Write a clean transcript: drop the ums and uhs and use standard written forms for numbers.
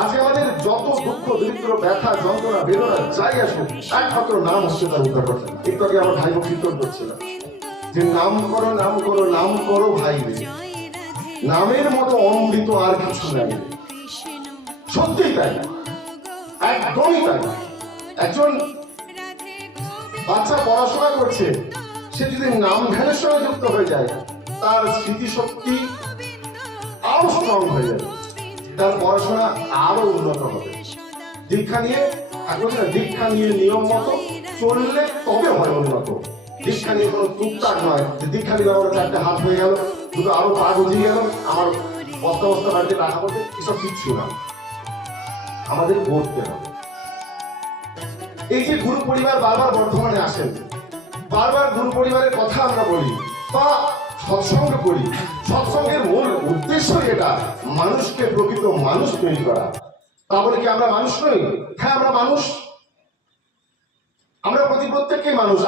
আজকে আমাদের যত দুঃখ দরিদ্র ব্যথা যন্ত্রণা বেদনা যাই আসুক, একমাত্র নাম হচ্ছে তার উদ্ধার করতে। একটু আগে আমার ভাই কীর্তন করছিলাম যে নাম করো নাম করো নাম করো ভাই রে, নামের মতো অমৃত আর কিছু নাই। সত্যিই তাই, একদমই তাই। একজন বাচ্চা পড়াশোনা করছে, সে যদি নাম ধ্যানের সঙ্গে যুক্ত হয়ে যায়, তার স্মৃতিশক্তি আরো স্ট্রং হয়ে যাবে, তার পড়াশোনা আরো উন্নত হবে। দীক্ষা নিয়ে দীক্ষা নিয়ে নিয়ম মতো চললে তবে হয় উন্নত। দীক্ষা নিয়ে কোনো টুকটাক নয় যে দীক্ষা নিলে আমার 4টে হাত হয়ে গেল, দুটো আরো পা গজিয়ে গেল, আমার বস্তা বস্তা বাড়িতে টাকা পড়তে, এসব কিচ্ছু না। আমাদের গড়তে হবে। এই যে গুরু পরিবার বারবার বর্ধমানে আসেন, বারবার গুরু পরিবারের কথা আমরা বলি বা সৎসঙ্গ করি, সৎসঙ্গের মূল উদ্দেশ্য এটা, মানুষকে প্রকৃত মানুষ তৈরি করা। তা বলে কি আমরা মানুষ নই? হ্যাঁ আমরা মানুষ, আমরা প্রত্যেককে মানুষ।